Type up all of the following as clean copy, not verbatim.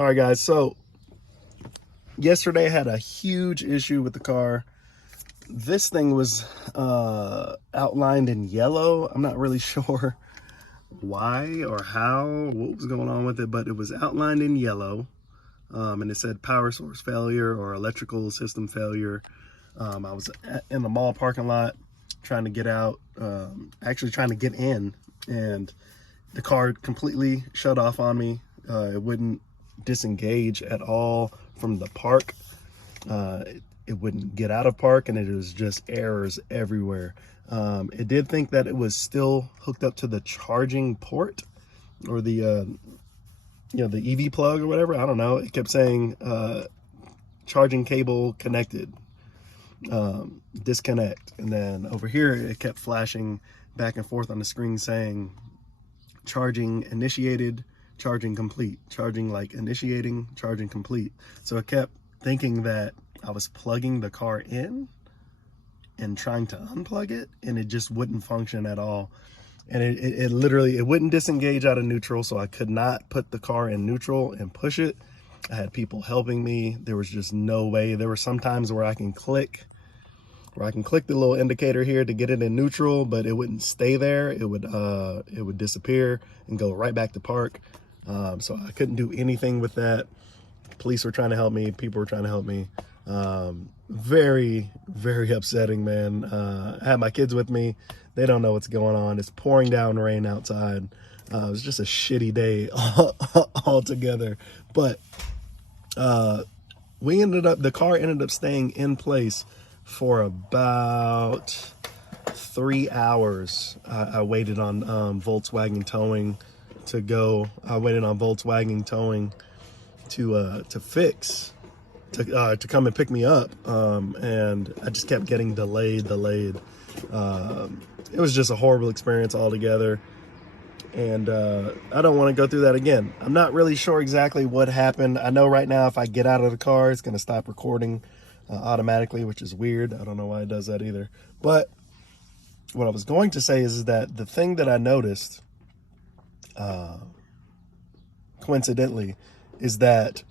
All right, guys. So yesterday I had a huge issue with the car. This thing was outlined in yellow. I'm not really sure why or how, what was going on with it, but it was outlined in yellow. And it said power source failure or electrical system failure. I was in the mall parking lot trying to get out, actually trying to get in, and the car completely shut off on me. It wouldn't disengage at all from the park. It wouldn't get out of park, and it was just errors everywhere. It did think that it was still hooked up to the charging port or the the EV plug or whatever. I don't know. It kept saying charging cable connected, disconnect, and then over here it kept flashing back and forth on the screen saying charging initiated, charging complete, charging like initiating, charging complete. So it kept thinking that I was plugging the car in and trying to unplug it, and it just wouldn't function at all. And it literally, it wouldn't disengage out of neutral, so I could not put the car in neutral and push it. I had people helping me. There was just no way. There were some times where I can click the little indicator here to get it in neutral, but it wouldn't stay there. It would disappear and go right back to park. So I couldn't do anything with that. Police were trying to help me. People were trying to help me. Very, very upsetting, man. I had my kids with me. They don't know what's going on. It's pouring down rain outside. It was just a shitty day altogether. But the car ended up staying in place for about 3 hours. I waited on Volkswagen Towing to go. I waited on Volkswagen Towing to fix, to come and pick me up, and I just kept getting delayed. It was just a horrible experience altogether, and I don't want to go through that again. I'm not really sure exactly what happened. I know right now if I get out of the car, it's going to stop recording automatically, which is weird. I don't know why it does that either. But what I was going to say is that the thing that I noticed, coincidentally, is that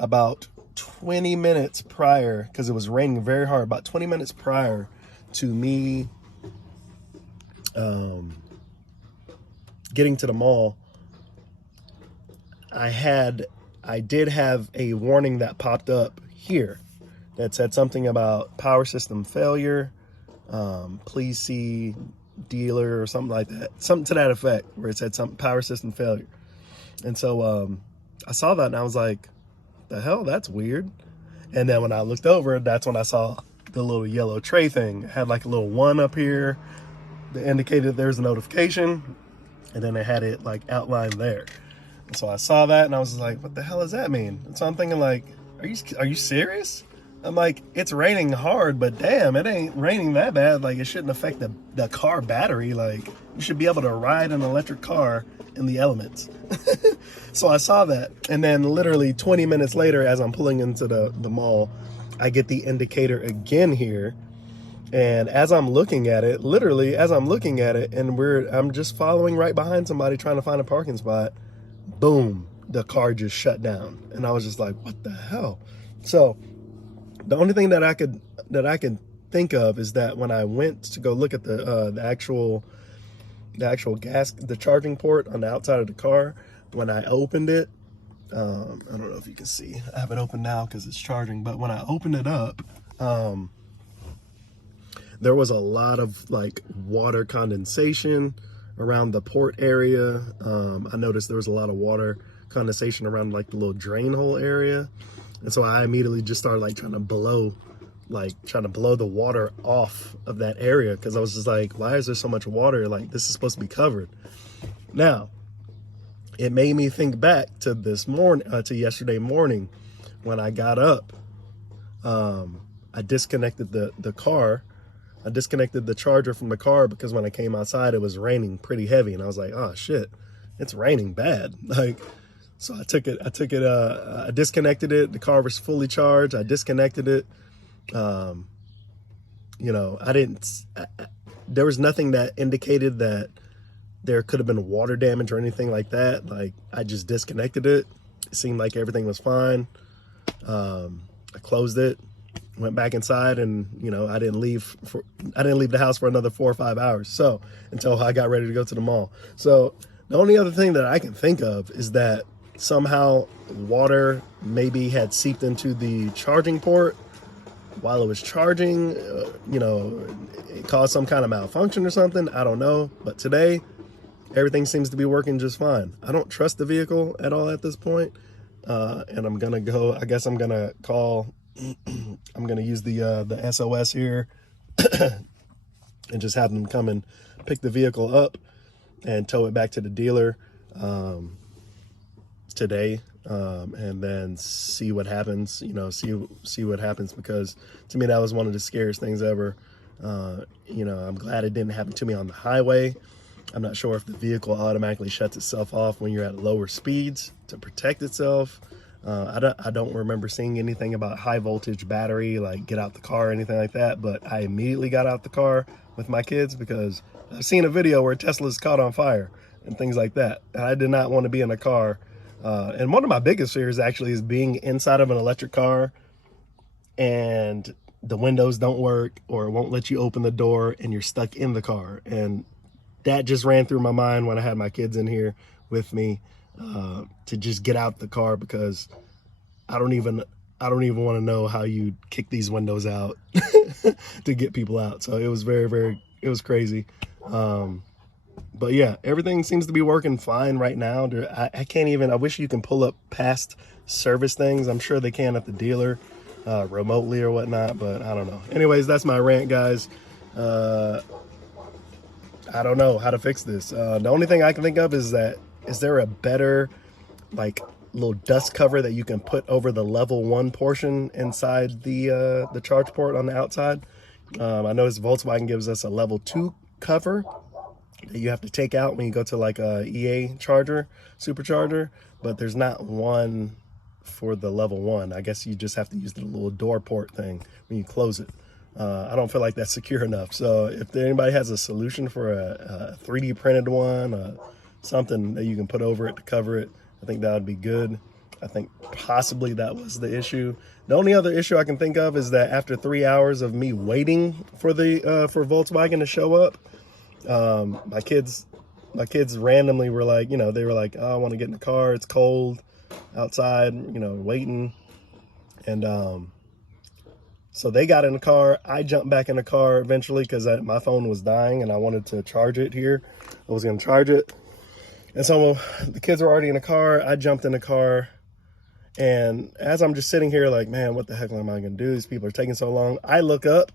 about 20 minutes prior, because it was raining very hard, about 20 minutes prior to me getting to the mall, I did have a warning that popped up here that said something about power system failure, please see dealer or something like that, something to that effect, where it said something power system failure. And so I saw that and I was like, the hell, that's weird. And then when I looked over, that's when I saw the little yellow tray thing. It had like a little 1 up here that indicated there's a notification, and then it had it like outlined there. And so I saw that and I was like, what the hell does that mean? And so I'm thinking like, are you serious? I'm like, it's raining hard, but damn, it ain't raining that bad. Like, it shouldn't affect the car battery. Like, you should be able to ride an electric car in the elements. So I saw that, and then literally 20 minutes later, as I'm pulling into the mall, I get the indicator again here. And as I'm looking at it, literally as I'm looking at it, and I'm just following right behind somebody trying to find a parking spot, boom, the car just shut down. And I was just like, what the hell? So the only thing that I could think of is that when I went to go look at the actual the charging port on the outside of the car, when I opened it, I don't know if you can see, I have it open now because it's charging, but when I opened it up, there was a lot of like water condensation around the port area. I noticed there was a lot of water condensation around like the little drain hole area. And so I immediately just started like trying to blow the water off of that area, because I was just like, why is there so much water? Like, this is supposed to be covered. Now, it made me think back to to yesterday morning when I got up. I disconnected the car. I disconnected the charger from the car because when I came outside, it was raining pretty heavy, and I was like, oh shit, it's raining bad. Like, so I disconnected it. The car was fully charged. I disconnected it. There was nothing that indicated that there could have been water damage or anything like that. Like, I just disconnected it. It seemed like everything was fine. I closed it, went back inside, and I didn't leave the house for another 4 or 5 hours. So until I got ready to go to the mall. So the only other thing that I can think of is that somehow water maybe had seeped into the charging port while it was charging. It caused some kind of malfunction or something. I don't know. But today, everything seems to be working just fine. I don't trust the vehicle at all at this point. And I'm gonna go. I guess I'm gonna call. I'm gonna use the SOS here and just have them come and pick the vehicle up and tow it back to the dealer today, and then see what happens. See what happens, because to me that was one of the scariest things ever. I'm glad it didn't happen to me on the highway. I'm not sure if the vehicle automatically shuts itself off when you're at lower speeds to protect itself. I don't remember seeing anything about high voltage battery, like get out the car or anything like that, but I immediately got out the car with my kids because I've seen a video where Tesla's caught on fire and things like that. And I did not want to be in a car. And one of my biggest fears actually is being inside of an electric car and the windows don't work or it won't let you open the door and you're stuck in the car. And that just ran through my mind when I had my kids in here with me, to just get out the car, because I don't even want to know how you kick these windows out to get people out. So it was it was crazy. But yeah, everything seems to be working fine right now. I can't even, I wish you can pull up past service things. I'm sure they can at the dealer, remotely or whatnot, but I don't know. Anyways, that's my rant, guys. I don't know how to fix this. The only thing I can think of is there a better, like, little dust cover that you can put over the level 1 portion inside the charge port on the outside? I noticed Volkswagen gives us a level 2 cover that you have to take out when you go to like a EA charger, supercharger, but there's not one for the level 1. I guess you just have to use the little door port thing when you close it. I don't feel like that's secure enough. So if anybody has a solution for a 3D printed one, something that you can put over it to cover it, I think that would be good. I think possibly that was the issue. The only other issue I can think of is that after 3 hours of me waiting for Volkswagen to show up, my kids randomly were like, they were like, oh, I want to get in the car. It's cold outside, waiting. And so they got in the car. I jumped back in the car eventually because my phone was dying and I wanted to charge it here. I was going to charge it. And so the kids were already in the car. I jumped in the car. And as I'm just sitting here like, man, what the heck am I going to do? These people are taking so long. I look up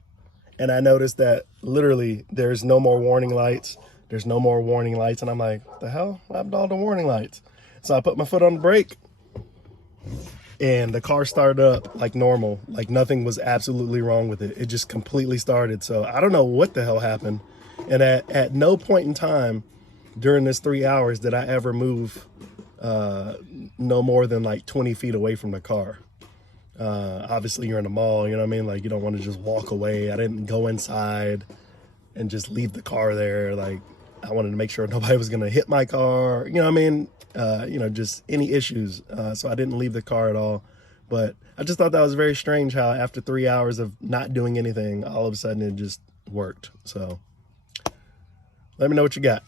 and I noticed that literally there's no more warning lights. There's no more warning lights. And I'm like, what the hell? What happened to all the warning lights? So I put my foot on the brake. And the car started up like normal, like nothing was absolutely wrong with it. It just completely started. So I don't know what the hell happened. And at no point in time during this 3 hours did I ever move no more than like 20 feet away from the car. Obviously you're in a mall, you know what I mean? Like you don't want to just walk away. I didn't go inside and just leave the car there. Like I wanted to make sure nobody was going to hit my car, you know what I mean? Just any issues. So I didn't leave the car at all. But I just thought that was very strange how after 3 hours of not doing anything, all of a sudden it just worked. So let me know what you got.